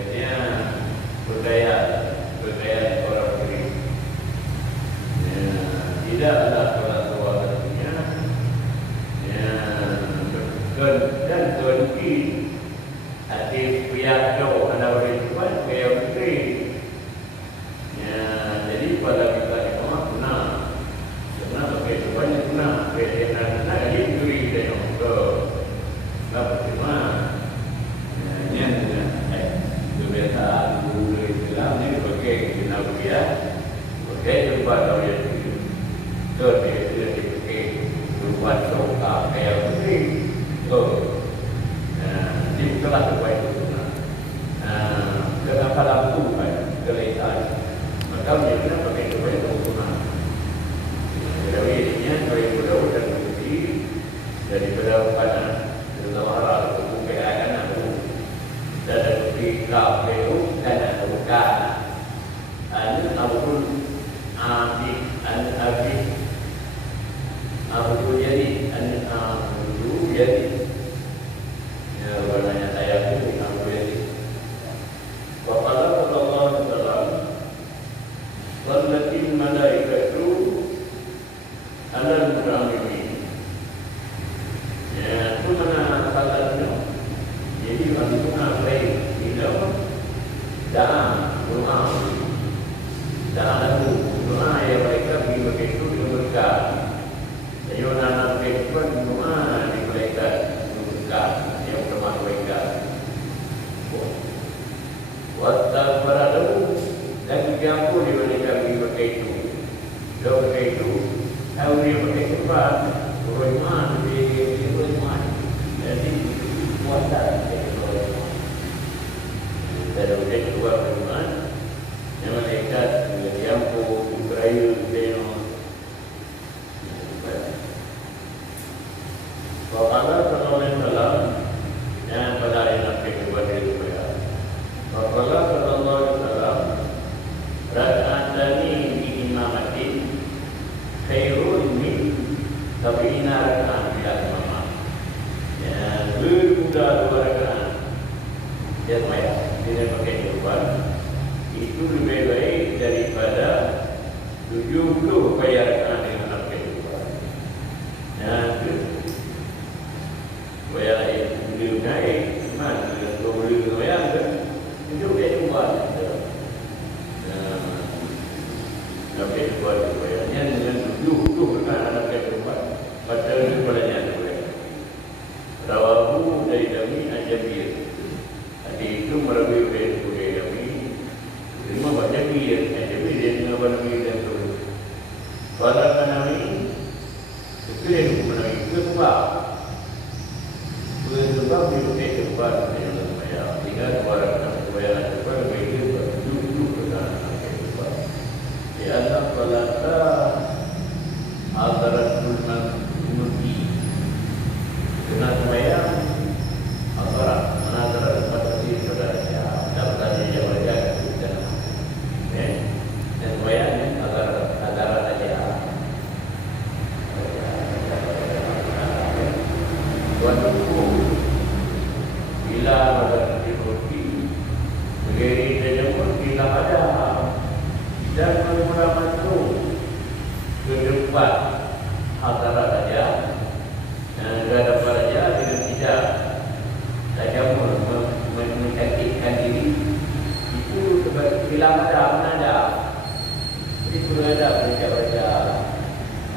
Katanya bergaya orang kering. Ya, tidak ada orang tua katanya. Ya, dan tuanki hati pihak jauh anda boleh buat gaya kering. Ya, jadi pada kita ni memang guna. Karena pakai sebanyak guna. Kaya nak jadi curi dia yang ke. Tak percuma. Ya, kebiasaan guru Islam ni pakai kenal dia. Pakai tempat tahu dia. Dia dipakai tempat soka kaya kering. Di kelas terbaik itu. Kenapa lampu kan? Kelihatan. Maka dia pakai terbaik itu. Jadi ini dari budaya dan bukti daripada pada dalam buku keadaan aku dan bukti kafeu dan bukan anu abul abul jadi abul jadi ya warnanya saya pun abul jadi waqala sallallahu alaihi wasallam wallatil malaikatu alal muramin ya itu mana salatnya jadi kalau lain tidak dalam doa yang mereka begitu berkah. Jadi orang berkah doa di mereka berkah yang termasuk mereka. Waktu beradu dan diampun di mereka begitu. Doa itu, tahu dia begitu pak, beriman beriman. Jadi kuasa dan udah keluar beriman. Yang mereka diampun berayu dengan Wakala sallallahu alaihi wasallam yang pada ayat Nabi kebuat diri saya. Wakala sallallahu alaihi wasallam raka'atani bi imamatin khairun min sab'ina raka'an bila imamah. Ya, berkuda 2 raka'an. Ya, saya tidak pakai jawaban. Itu lebih baik daripada 70 raka'an dengan pakai jawaban. Ya, Waya itu naik, mana boleh waya kan? Itu dia buat. Tapi buat wayanya dengan tujuh kan ada kehidupan. Padahal sebenarnya ada waya. Rawahu dari kami Ajabir. Jadi itu melalui dari kami. Terima banyak dia. Ajabir dia dengan kami dan tu. Kalau kami itu yang menaik sebab sebab dia tempat yang saya tinggal orang supaya supaya begitu duduk dengan tempat. Di atas balata antara tunan mudi dengan saya antara tempat di saudara dapat dia mereka dan saya antara saja. Waktu bila ada dibuat begini saja pun bila ada dan mula masuk ke depan antara saja dan ada saja dengan tidak saja mencantikkan diri itu bila ada jadi perlu ada baca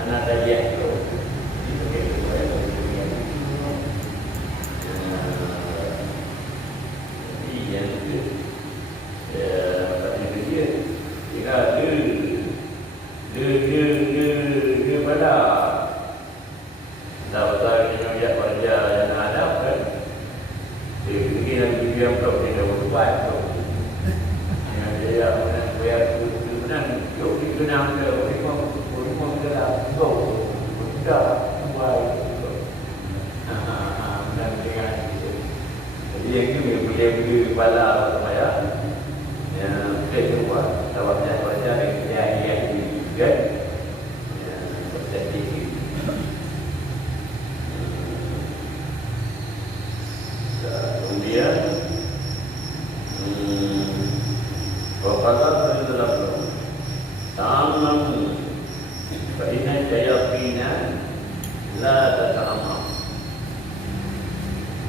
anak saja itu kepala saya yang saya buat tawaknya baca yang juga berjadi kemudian Waqala dalam ta'amamu fa'inna jayaqina la tata'amam.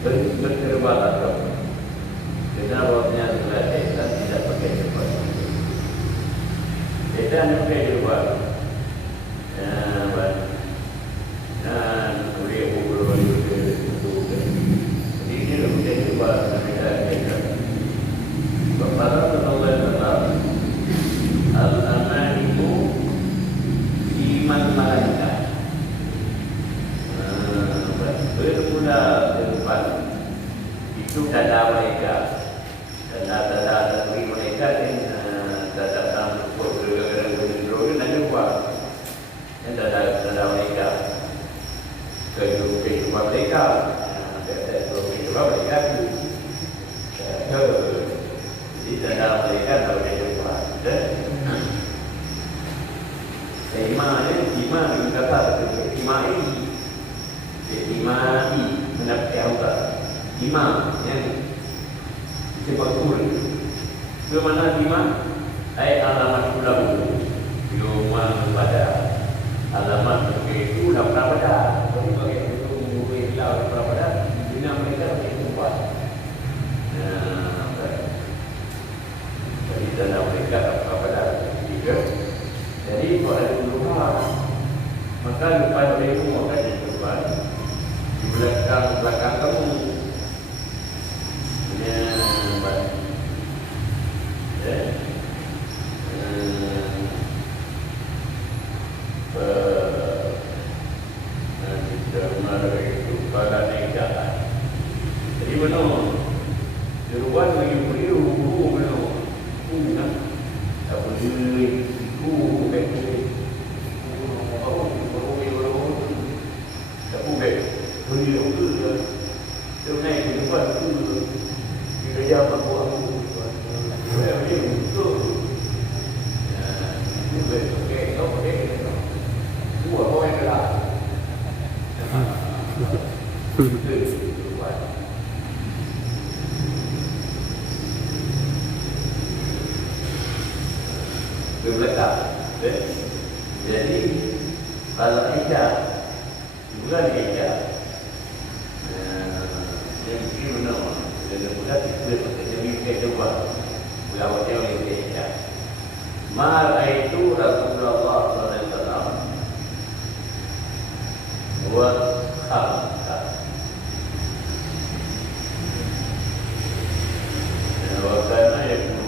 Berterbalah kamu. Kita waktunya adalah syaitan tidak pakai cepat. Syaitan pakai cepat. Dan boleh berbalik ke itu. Jadi dia pakai cepat. Kepada Allah Taala, al-amaniku iman malaikat. Bermula depan itu dada mereka. Dan dada mereka ini dada dalam bergerak-gerak dan juga yang dada mereka kehidupan mereka kehidupan mereka jadi dada mereka kalau kehidupan iman ini kata iman ini mendapat Allah iman yang sebetul. Ke mana iman? Ai alamat ulahu. Yoma pada alamat itu dah pada. Jadi bagi itu mungkin hilang pada dunia mereka itu buat. Jadi dalam mereka pada tiga. Jadi pada dulu maka lepas dari itu akan dibuat di belakang kamu. Jadi benar, jeruan lagi beri hubung benar, hubung nak, tak boleh hubung beri, tak boleh beri hubung, tu naik di tempat tu, di kerja apa buat hubung, saya beri hubung, ni boleh, kau boleh, tu apa yang kelah. Berbelakang. Jadi kalau Ida bulan Ida yang mungkin benar dengan mudah kita jadi kita buat belawatnya oleh Ida. Maka itu Rasulullah sallallahu alaihi wasallam buat khamsa. Wakana yang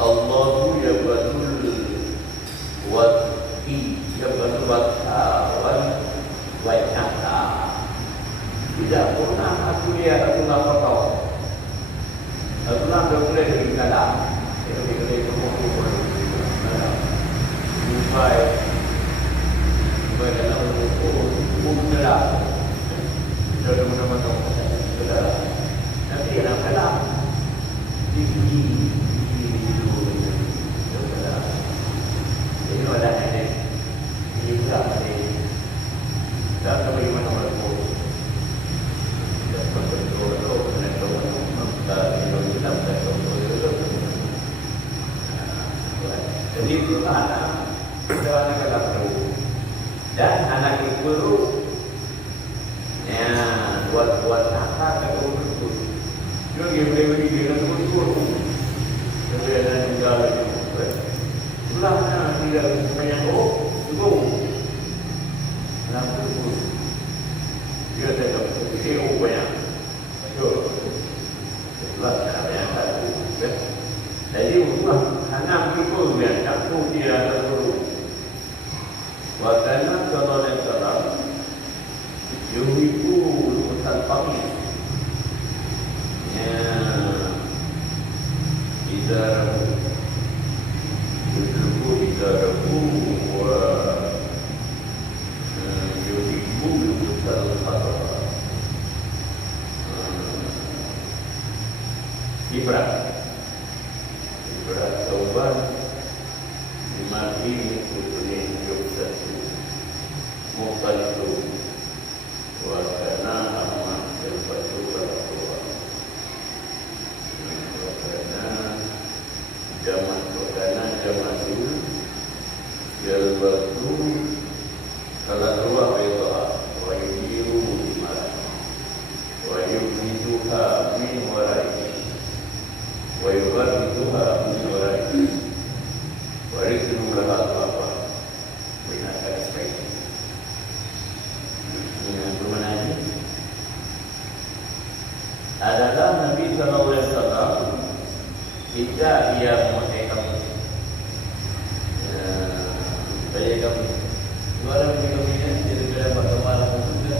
Allahu yabadul wati yabadul watawan wajhaka. Tidak pernah aku lihat aku nampak kau. Aku nampak boleh dari kalah. Itu dikali semua Dubai dalam umumnya sudah mana-mana sudah nanti nak kalah di ini ada ini juga ada dan bagaimana mereka dan betul-betul mereka kita jadi itu anak kalau perlu dan anak itu perlu ya buat apa kalau perlu jadi beri dia perlu kemudian juga ulangnya tidak banyak itu lalu dia tidak begitu banyak betul ulangnya banyak satu jadi ulah anak itu yang satu dia terlalu wakana sallallahu alaihi wasallam yuhibu lutan pagi ya idar Idaraku wa yuhibu lutan fatwa Ibrat tauban dimati kutunin yuksatu muqalitu wa kana amat terpatu wa kana waktu kalau keluar berdoa, wa yudiru dimana, wa yudiruha min warai, wa yudiruha min warai, wa yudiruha apa? Binakan sebaik. Yang bermana ini adalah Nabi Sallallahu Alaihi Wasallam jika ia memakai kamu, saya kamu, suara kamu ini jadi berapa kepala juga,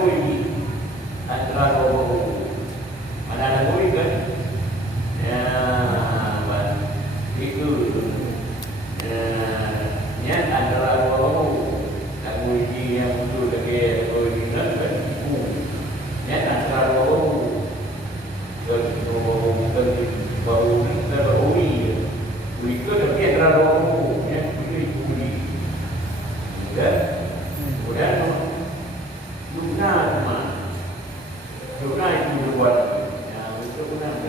wajib antara dua mana ada boleh kan? Ya, Itu Niat antara orang nak uji yang betul lagi uji nak niat antara orang baru kita uji itu tapi antara orang yang uji dan kemudian Duna itu buat yang itu benar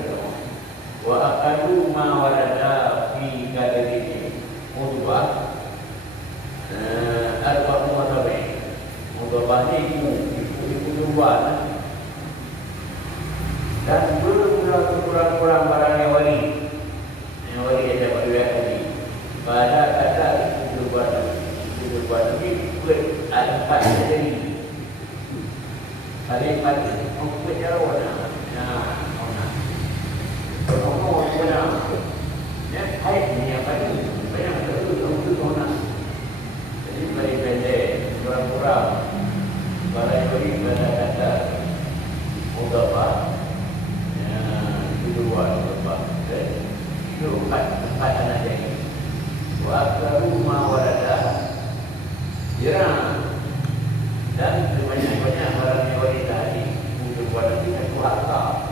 wa akalu ma warada fi kadari mudbah arba mudbah itu dua dan kurang barang yang wali ada pada tadi pada kata itu buat ini ada empat jadi paling untuk jauh hai ni apa ni banyak terus untuk orang jadi paling pendek kurang barang beri pada kata mudabah itu dua itu empat anak jadi wa rumah warada jirah dan banyak barang yang beri tadi untuk buat kita harta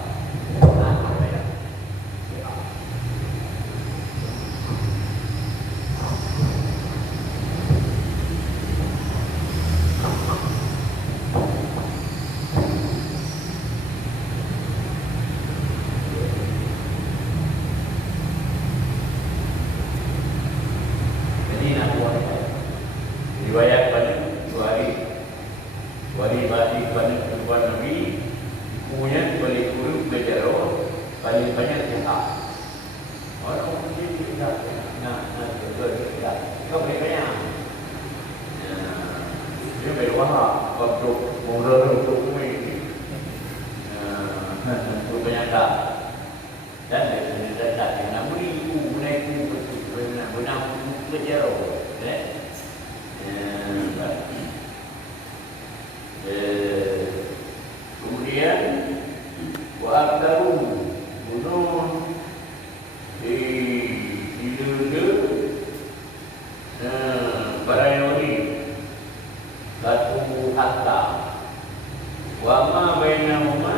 riwayat pada wali bagi pada tuan Nabi kemudian balik guru belajar paling banyak jihad orang mungkin tidak betul tidak kau boleh banyak dia berwahak untuk murah untuk ini untuk banyak tak dan dia tak yang beri ibu benar belajar kemudian wa'aktaru bunuh di barang yang wali batu harta wama bainahuma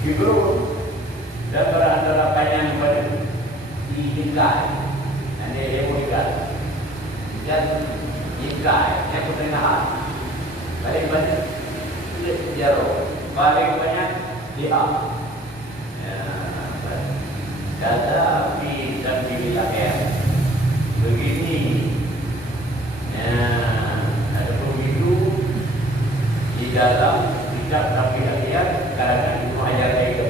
kibru dan berantara panjang pada diikat dan dia ikat dan ikat yang pertengahan paling banyak jauh paling banyak dia dada api dan wilayah begini ada begitu di dalam kitab tapi ayat kadang itu ayat itu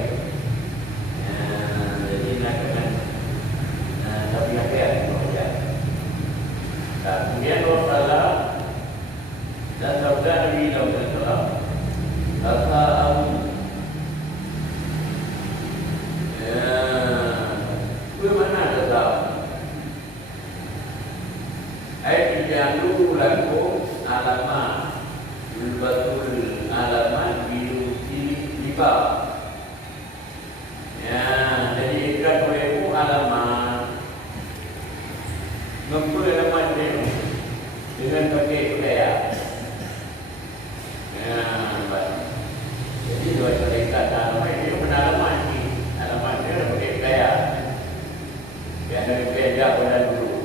jadi nak kena tapi ayat itu ayat kemudian Rasulullah dan sabda Nabi SAW Al-Sa'am bagaimana Al-Sa'am ayat dijandu lagu alamat Betul alamat biru tiba jadi ikat olehmu alamat ngumpul alamat dia dengan pakai budaya jadi dua cerita alamat itu benar alamat dia pakai budaya yang dari beda pada dulu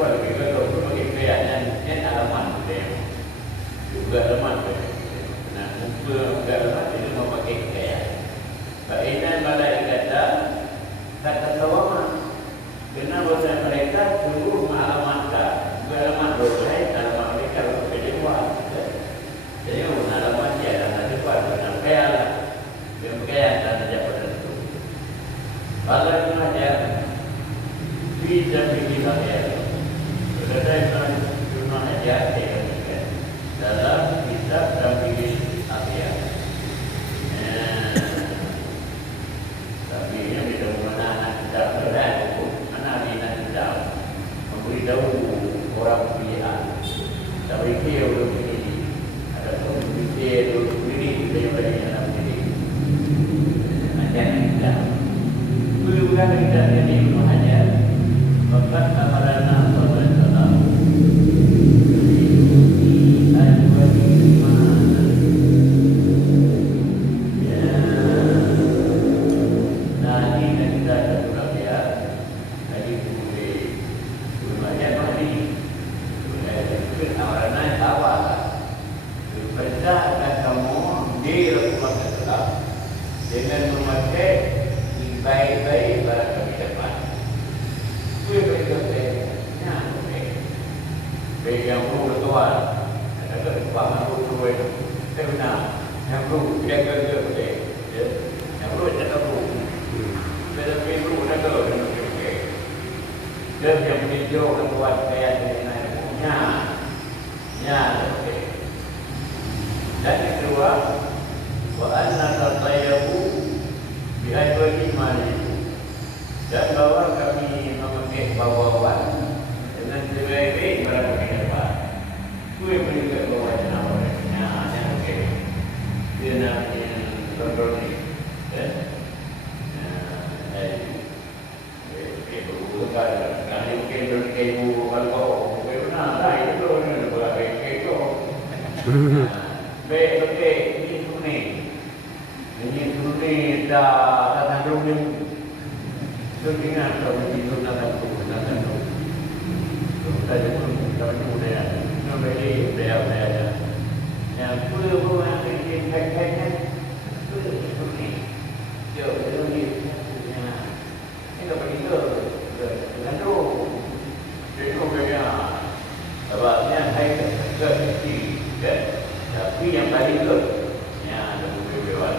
buat lebih kalau pakai kayaknya alamat dia juga alamat dia nah muka juga alamat dia mau pakai kayak fa'inan malaikata kata sawama kena bahasa mereka seluruh alamat juga alamat boleh alamat mereka pakai buat jadi alamat dia ada depan benar kayak yang kayak dan ada pada itu kalau itu aja bisa bikin dia berdasarkan jurnal ajar dalam kitab Rabiul Akhir. Tapi ini tidak mana kitab berada, mana kitab memberitahu orang pilihan. Tapi dia belum ini ada pun dia belum ini dia yang dalam ini. kan tidak jadi Ibnu Hajar. Maka amarana sallallahu dengan memakai baik-baik pada kami depan. Itu baik-baiknya, baik yang perlu bertuan. Ada kebangan perlu itu, saya benar. Yang perlu jaga boleh, yang perlu jaga perlu. Tetapi perlu jaga dan okey. Dia yang meninjau keluar kaya dengan nya, okey. Dan yang kedua, wa anna tatayabu bi ajwadi mali, dan bahwa kami memakai bawawan dengan sebaik-baik barang kami dapat. Kue berikan bawawan namanya yang okey. Dia namanya kontrol ni, ya. Kalau mungkin berkaitu kalau kue benar, dah itu orang berkaitu. Baik, ini sunni dah tandung ni. Sunninya kalau begitu nak tahu. Kita pun kalau muda, nak beli bela. Yang perlu yang ini pakai sunni. Jauh ni. Ini tak begitu. Tandung. Jadi kaya sebabnya saya kerja tapi yang paling good yang ada beberapa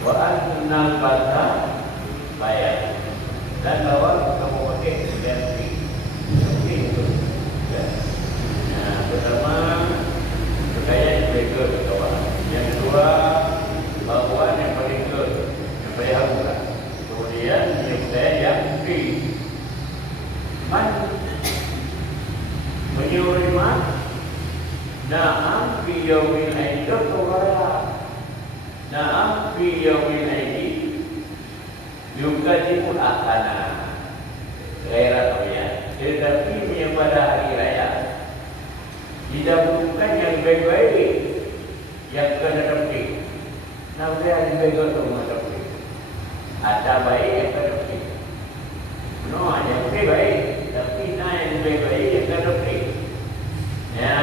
wa annal bata bayar, dan bahwa kamu pakai seperti itu. Pertama kekayaan berikut kawan. Yang kedua bahwa yang paling good, yang paling hampa. Kemudian yang saya yang free menyuruh iman. Na'am fi yawmin aidi Na'am fi yawmin aidi yukadimul akana ghaira tawiyah. Tetapi pada hari raya didahulukan yang baik-baik yang kena tepi. Nabi yang baik-baik itu tepi. Ada baik yang kena tepi. No, yang baik tapi yang baik-baik yang kena tepi. Ya.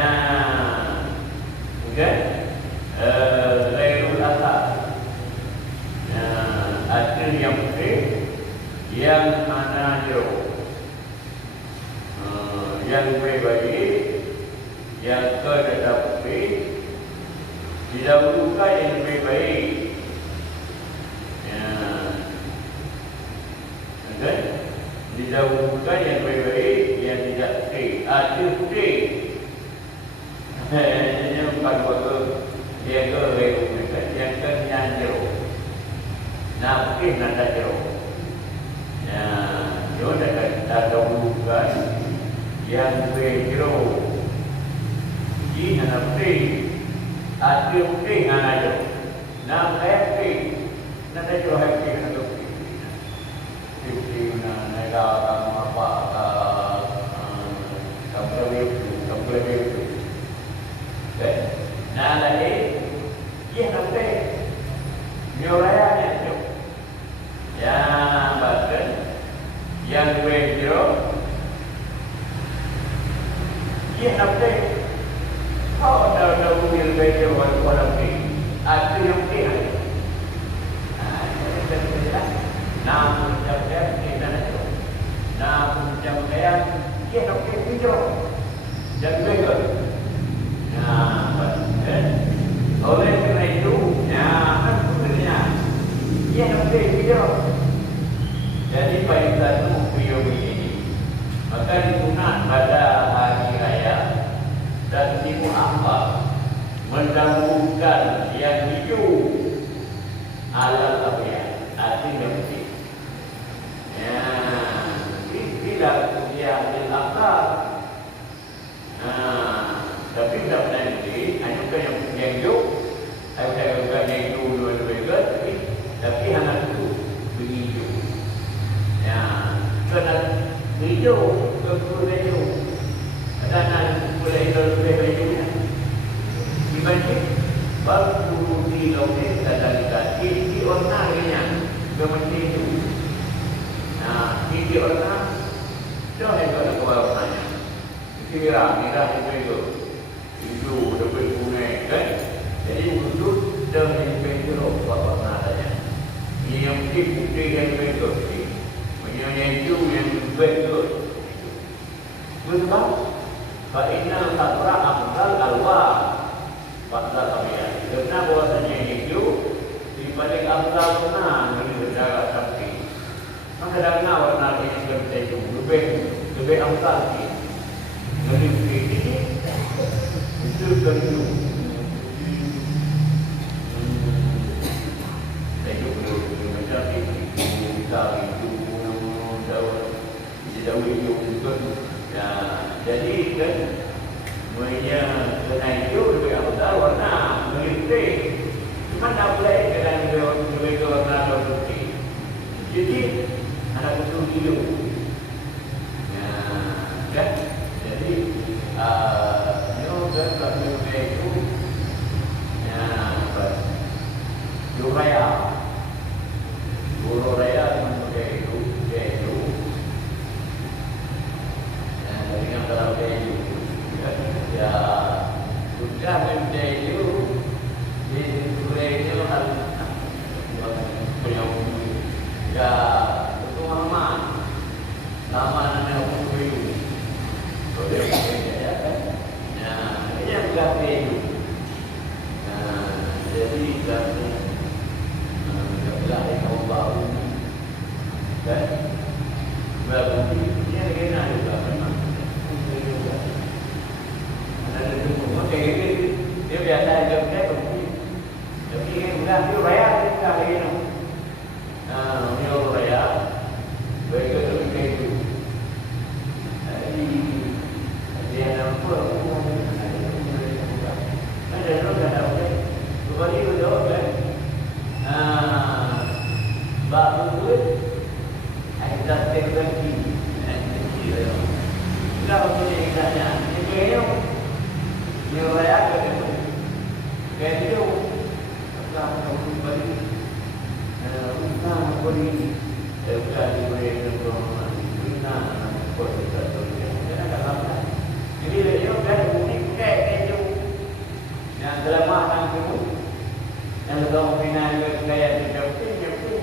Kan? Lailul Asar. Ada yang putih, yang mana jeruk, yang baik-baik, yang kedua putih, didahulukan yang baik-baik. Kan? Didahulukan yang baik-baik, yang tidak putih. Ada putih. Yang bukan betul dia ke yang kenyang jeruk. Nah, mungkin ada jeruk. Ya, dia dah dahulukan yang jeruk. Ini anak putih. Ada putih anak jeruk. Nah, happy. Nanti jeruk happy anak putih. Putih naga kamu apa? Kamu lebih. Nah, lagi, ia nanti nyoranya itu, yang bahkan, yang berjero, ia nanti, oh, dah mungkin berjero orang ini, ada yang kira, namun jam-jam kita nanti, namun jam-jam ia nanti berjero, dan berjero. Oleh kerana itu, sebenarnya ia nanti video. Jadi pada satu video ini, maka digunakan pada hari raya dan ibu apa mendahulukan yang hijau alam abiyah, artinya putih. Tidak yang dilakar. Tapi tidak pernah nanti, hanya yang hijau, ada yang hijau dua-dua juga, tapi hanya itu berhijau. hijau, betul hijau. Ada anak mulai lebih hijaunya. Dibanding baru di lokasi dan di orangnya seperti itu. Nah, di orang jangan ada kewarnanya. Merah itu lebih kuning kan? Jadi untuk dengan bentuk warna saja. Yang putih yang bentuk ini, yang hijau yang bentuk. Betul? Karena takra amdal alwar pada kami. Karena bahasanya hijau daripada amdal mana dari berjalan sapi. Kadang-kadang warna ini seperti itu lebih amdal ini. Lebih ini itu tentu. Jadi kan semuanya kena hijau lebih amdal warna melipih. Cuma tak boleh kadang lebih warna putih. Jadi anak betul hijau. Kan? Jadi kan kalau itu Guru raya mempunyai itu dengan terlalu itu ya sudah mempunyai itu di itu harus punya ya itu lama namanya itu boleh ya kan ini yang berarti itu jadi berarti dari kaum baru dan berarti dia kena juga memang juga ada semua kayak gitu dia biasa aja begini tapi kan udah dia bayar kita lagi dia bayar baik itu kayak itu jadi dia nampak ada orang ada kembali berjawab kan baru tu, ada teknologi, kita punya kerana ini raya kerana kerana apa kembali, kita kembali, kita diberi nama, kita kita kita apa? Jadi dia kan unik kayak itu, yang dalam mana itu, yang dalam final kayak itu.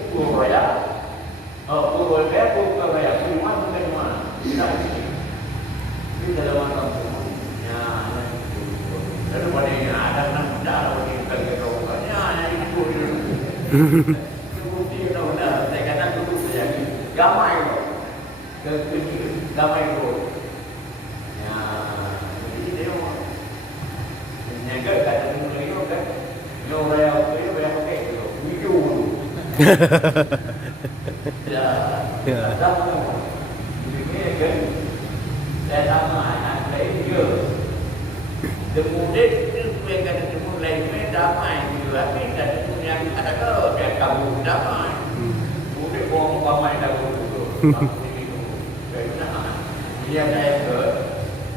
Purwaya, Purwaya, Purwaya, Purwaya, Purwaya, ini dalam kampung. Ya, lalu pada ini ada darah di kerja ini pun. Bukti sudah, saya kata itu saja. Gamai, gamai itu. Ya, jadi dia menjaga kata itu kan. Purwaya, Purwaya pakai itu, hijau. Ya, sama. Ini kan, saya sama anak saya juga. Kemudian itu mereka ketemu lainnya damai, tapi tak punya ada kalau dia kamu damai. Kemudian orang ramai dah dulu. Karena dia saya ke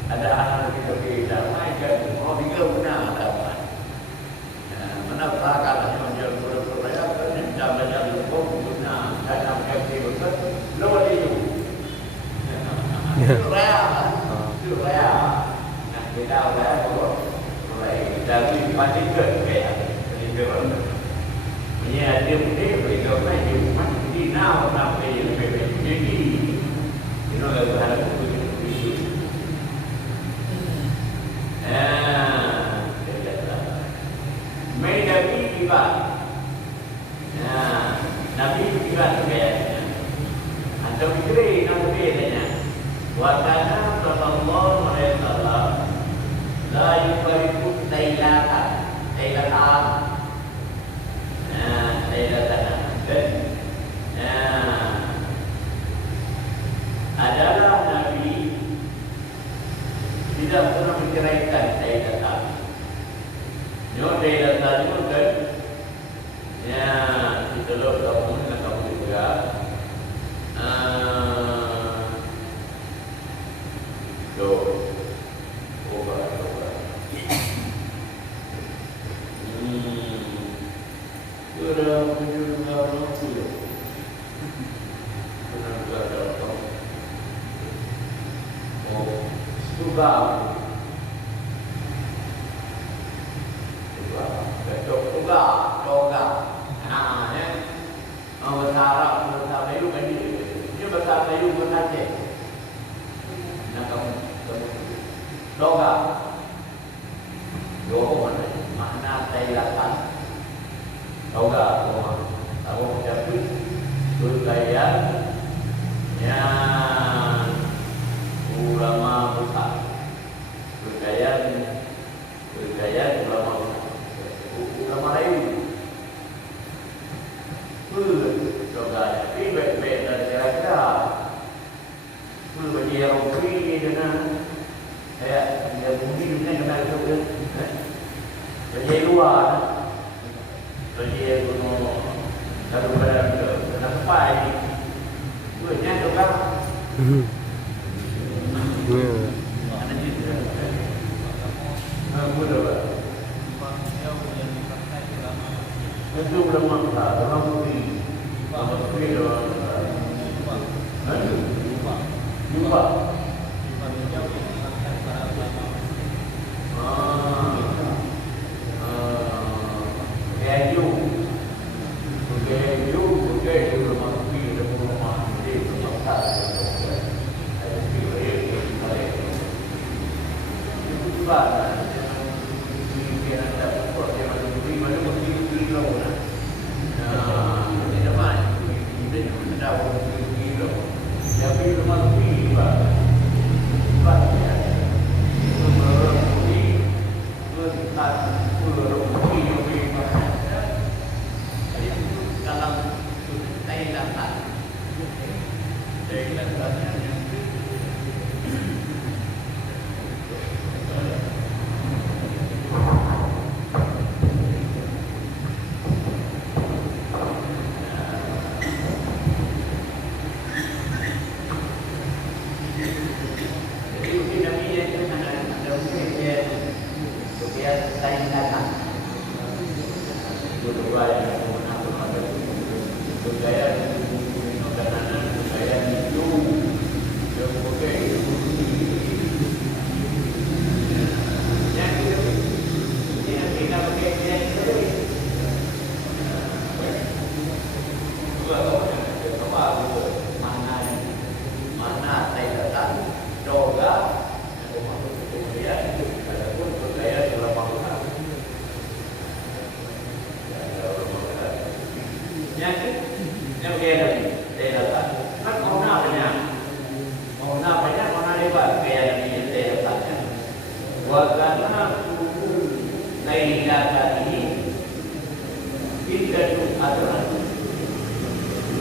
ada anak kita damai kan, orang tiga benar damai. Mana kalau menjual produk-produk macam lupa guna dalam kerja betul, luar itu. Itu raya. Nah kita raya dari pagi ke kayak itu. Ini ada mungkin berita macam mana di now sampai lebih jadi. Ini adalah hal itu. Mereka tiba. Nabi juga kayaknya. Anda fikir Nabi bedanya. Wakana sallallahu alaihi wasallam la yufariqu lailatan. Adalah Nabi tidak pernah menceraikan lailatan. Lailatan itu kan ya kita tahu juga bahasa Arab, bahasa Melayu kan dia bahasa Melayu bahasa Aceh. Nah kamu doga, doga mana tailatan, doga, kamu jadi bergaya yang ulama besar, bergaya ulama besar, ulama lain. Doga, tapi baik-baik dan kira-kira bagi yang free dengan saya dia bumi dunia kenal itu bagi luar bagi gunung kalau pada kenapa ini buatnya doga ada juga mudah itu belum mampu dalam bumi free doang lupa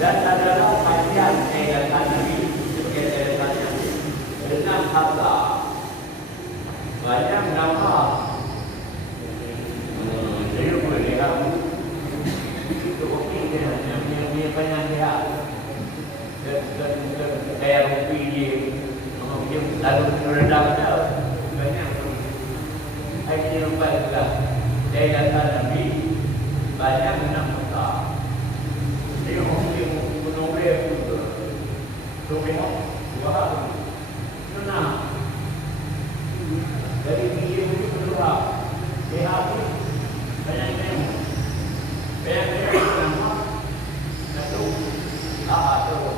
dan adalah kajian edakan Nabi sebagai edakannya dengan harta banyak nama jadi boleh lihat itu okey yang banyak lihat dan kayak rupi dia lalu meredamnya banyak ini lupa juga edakan Nabi banyak nama dia mungkin menulis doa doa mana dari dia mungkin berdoa dia banyak nama satu atau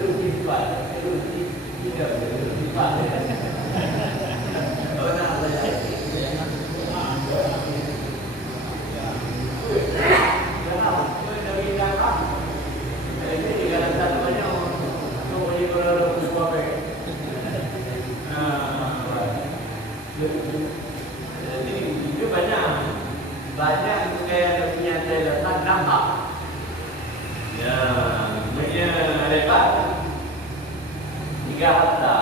cepat terus tidak cepat banyak kayak punya letak nampak ya punya lebar 3 hasta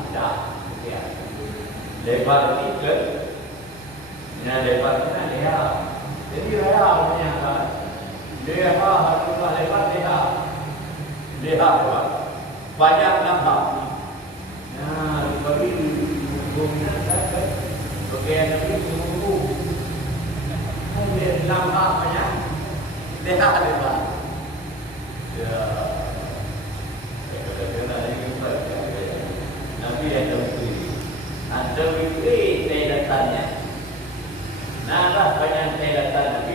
tidak ya lebar 3 ya lebar kita lihat jadi lebar punya kan lebar harus lebar lihat banyak nampak nah bagi hukumnya saya bagian itu dia nampak banyak lihat lebar ya kena ini Nabi ada bukti saya datangnya nah banyak saya datang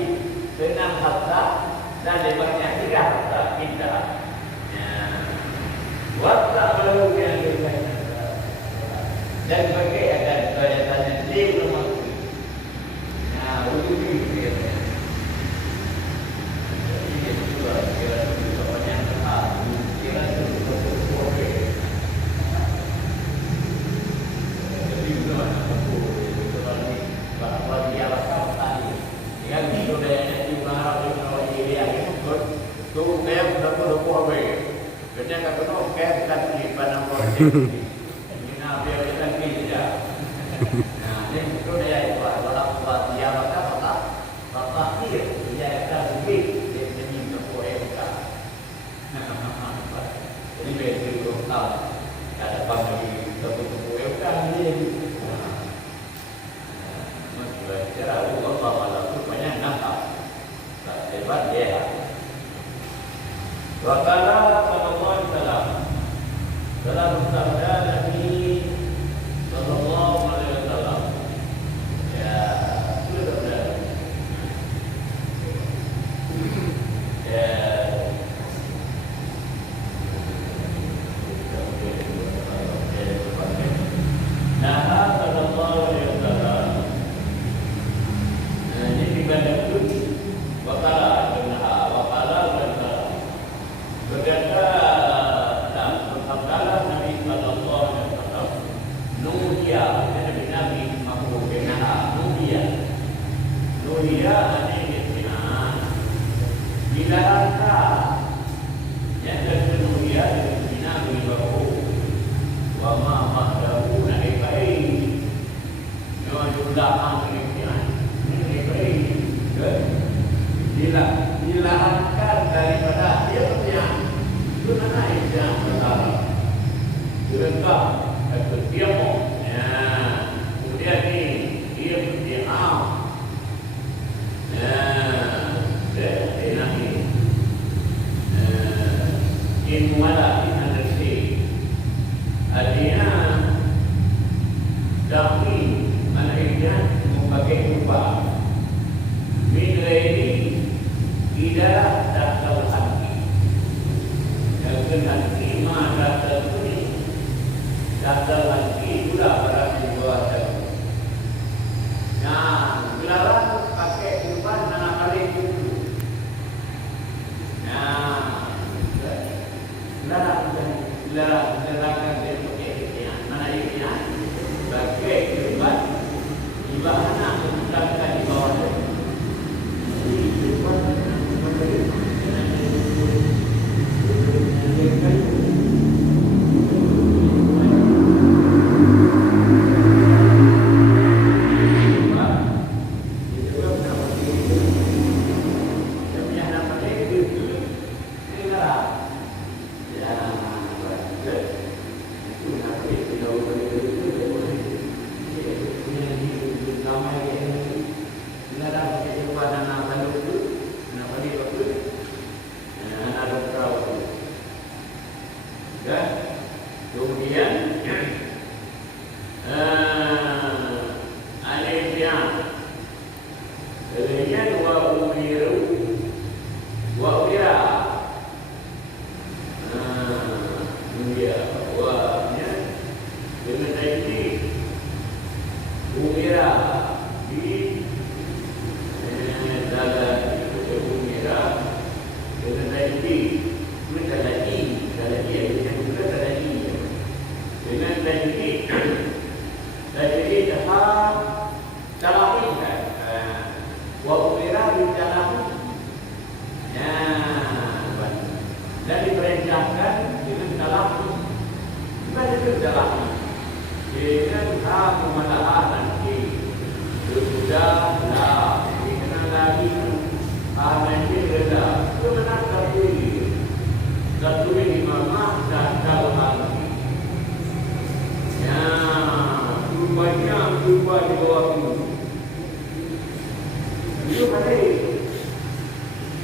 dan lebarnya tidak tak kita. Watak baru yang dilakukan dan pakai akan saya tanya dia rumah. Nah, uji dia. Ini juga kira banyak hal. Kira itu boleh. Jadi itu aku ini bahwa dia bakal tadi. Yang itu dia juga harus kalau dia ikut tu dia sudah boleh. Kerja kat tu kan di pada orang ini nak biar kita kerja. Nah, ini tu dia buat dia bapak dia akan bagi dia jadi kepoe kita. Jadi besi tu tahu ada pagi kepoe kita dia. Macam cara Allah malam tu banyak nampak. Tak hebat dia. Wakala sallallahu alaihi wasallam dalam sabda Nabi sallallahu alaihi wasallam ya sudah ya nah sallallahu alaihi wasallam ini dibaca dulu wakala berkata dalam sabda Nabi sallallahu alaihi wasallam nuhia Nabi makhluk benar nuhia anehnya bila asa yang ternuhia dengan Nabi baru wa ma mahdahu nabi yo jumlah anehnya ini dilarangkan daripada dia punya itu naik yang pertama lengkap ketiamo kemudian ni dia berdiam dan ini inwala inadasi artinya dami manaknya memakai upah min ghairi tidak dapat hati dengan iman dapat ini dapat hati pula barang di bawah jauh. Nah, dilarang pakai umpan mana kali itu. Nah, dilarang dia pakai ikan mana ikan pakai umpan di bawah anak dapat di bawah jauh.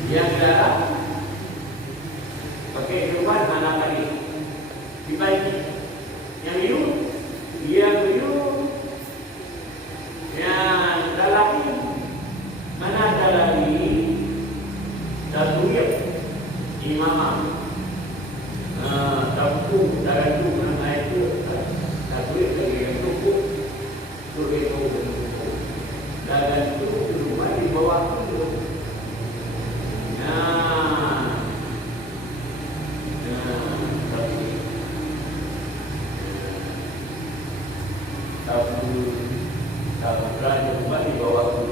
Yang dalam pakai kehidupan mana kali dibagi yang itu yang dalam mana dalam ini dan dunia tak berani kembali bawa tu.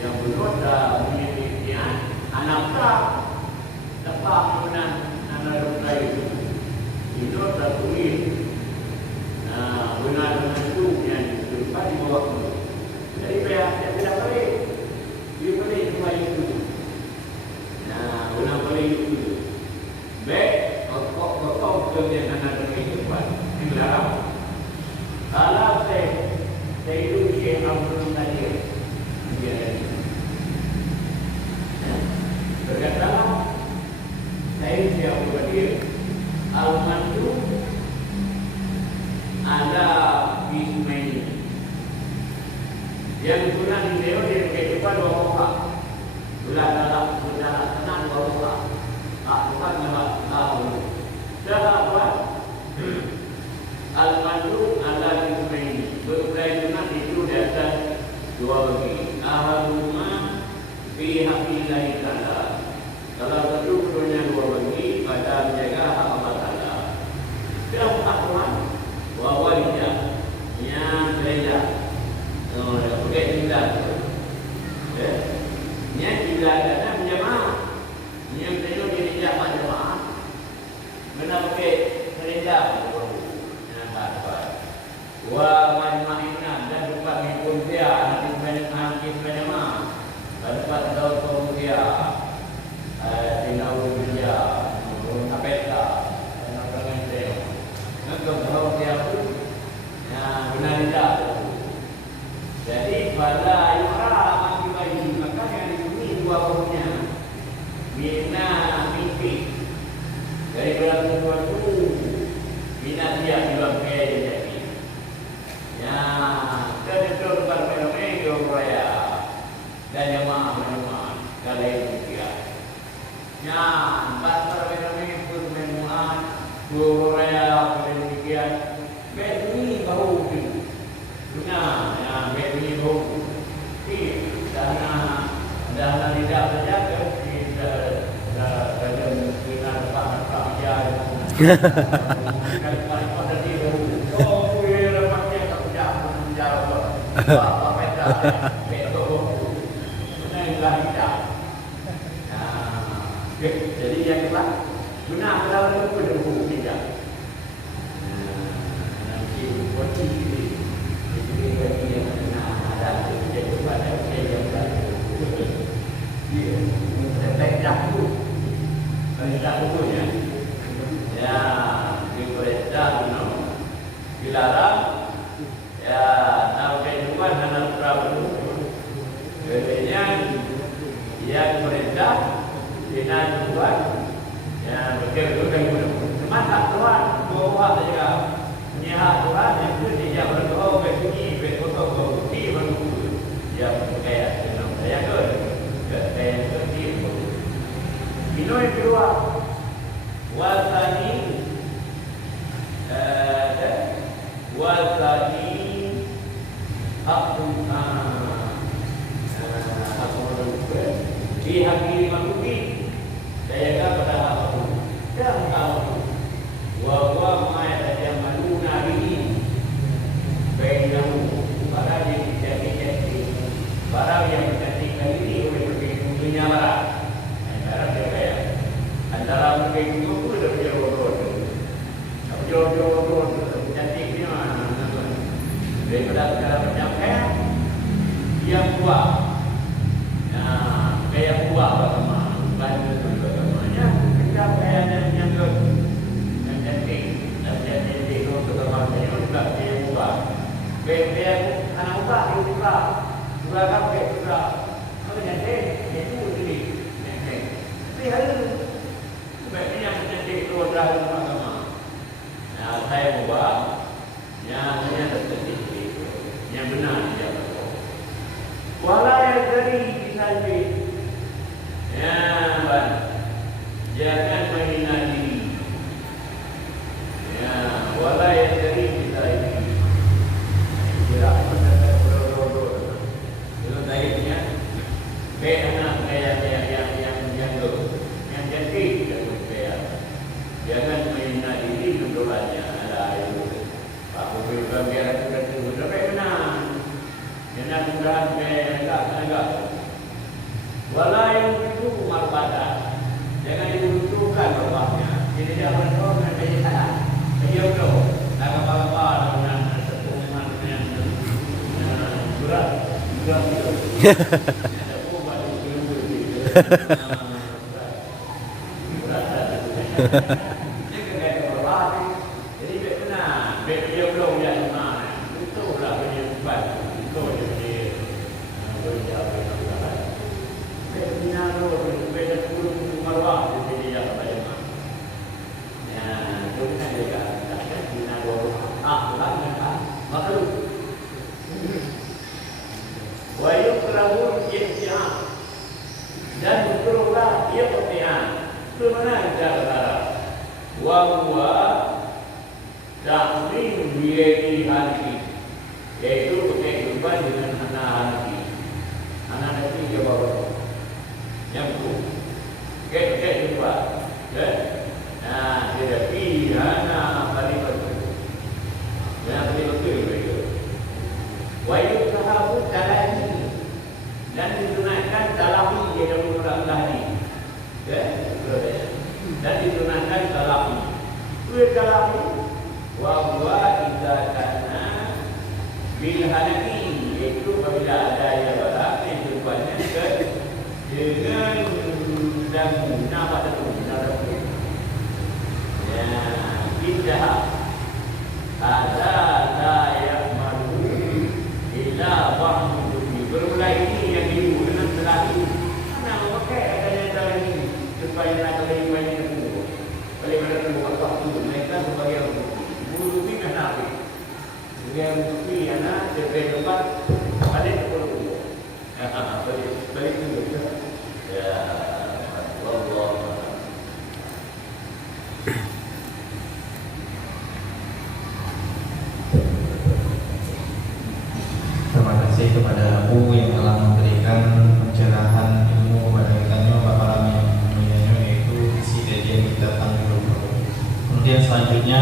Yang belum dah memiliki anak tak dapat menang anak lain. Itu tak boleh. Benar dengan itu yang lepas dibawa tu. Jadi pihak yang tidak boleh, dia boleh cuma itu. Benar boleh itu. Baik, kau kerja anak lain depan. Inilah. Kalau saya itu Syekh Abdul Qadir berkata, saya Syekh Abdul Qadir Al-Mandu ada Bismail yang guna di dewa di kehidupan dua orang belah dalam tenang dua orang bukan dalam apa Al-Mandu ala Bismail berkaitan itu di atas dua bagi ahaduma fi haqillahi ta'ala. Kalau kedua-duanya dua bagi pada menjaga hak Allah Ta'ala. Yang pertama wa waliyah yang berbeza. Pakai tinggal. Yang tinggal dan menjamaah. Yang tengok dia jamaah jamaah. Benar pakai tinggal. Wa majma'ina dan tempat mengikut dia nanti sebanyak mana tempat daun dia tinau dia kapeta dan orang dia ngagam daun dia pun benar tidak. Jadi pada ayura mati bayi maka yang ini dua punya mina mimpi dari berlaku waktu mina dia bilang jadi dan itu berfenomen raya dan yang maha kali ini ya pasar fenomen pun memuat raya demikian begini bau itu guna begini bau dana tidak terjaga kita pada mungkinan pak dia apa beda betul menengah tidak. Jadi yang kedua guna kalau itu berdua tidak. Nanti kunci ini bagi yang ada jadi pada yang baru. Dia tidak tu, tidak tu ya. Ya, diperintah dilarang. Ya, tahu kehidupan anak Prabu. Kemudian yang perintah bina Tuhan. Ya, begitu kan guna. Semata Tuhan, bawa saja. Menyihat Tuhan yang itu dia berdoa begini, berdoa begini, berdoa. Ya, kayak saya kayak seperti itu. Ini yang kedua. Wasani aku di hati manusia saya pada aku dan tahu bahwa mayat yang malu nabi bainahu para yang jadi para yang menjadikan ini oleh dunia barat antara mereka itu pun ada jodoh cantiknya daripada segala macam yang buah kayak buah agama banyak agamanya kita kayak yang cantik dan cantik untuk agamanya juga kayak buah kayak anak buah juga kafe juga kalau cantik itu jadi tapi hari sebenarnya yang cantik itu adalah agama. Saya buat yang terjadi yang benar dia betul. Walau yang dari disalib, ya, jangan menghina diri. Ya, walau yang dari disalib. Tidak pernah berdoa. Itu tadinya, anak yang jadi jangan menghina diri. Ada itu. Pak Bukit biar mudah-mudahan enggak. Walaupun itu marbadah, jangan dibutuhkan bawahnya. Jadi jangan kau menjadi salah. Dia belum. Apa-apa dengan sepuman yang berat. Ada ubat yang jadi benar, dia belum yang mana. Itulah penyebab. Itu jadi berjaya. Bina beda turun marwah jadi yang banyak. Ya, itu kan juga ada bina akhlak dan makhluk. Wa yukrahu ihtiam dan berkuranglah ia pertihan. Itu mana cara? Wa huwa ta'min biyadi hati. Yaitu kehidupan dengan anak hati. Anak hati dia bawa yang tu, kita jumpa, nah dia pilihan paling betul, yang paling betul itu. Wajib sahabat dalam ini dan ditunaikan dalam ini dalam Quran tadi, dan ditunaikan dalam ini. Dua dalam ini, wahwa idakana bilhanaki itu apabila ada yang berat yang rupanya dengan dan nama itu ya kita ada yang malu illa ba'du berulai ini yang dibu dengan selalu mana memakai adanya dalam ini supaya nak lebih banyak ilmu oleh kerana waktu itu mereka sebagai guru bina nabi dengan bukti anak sebagai tempat balik ke pulau balik dulu ya Allah. Terima kasih kepada Abu yang telah memberikan pencerahan ilmu kepada kita Bapak Rami yang mulianya, yaitu isi kajian kita tanggal 20. Kemudian selanjutnya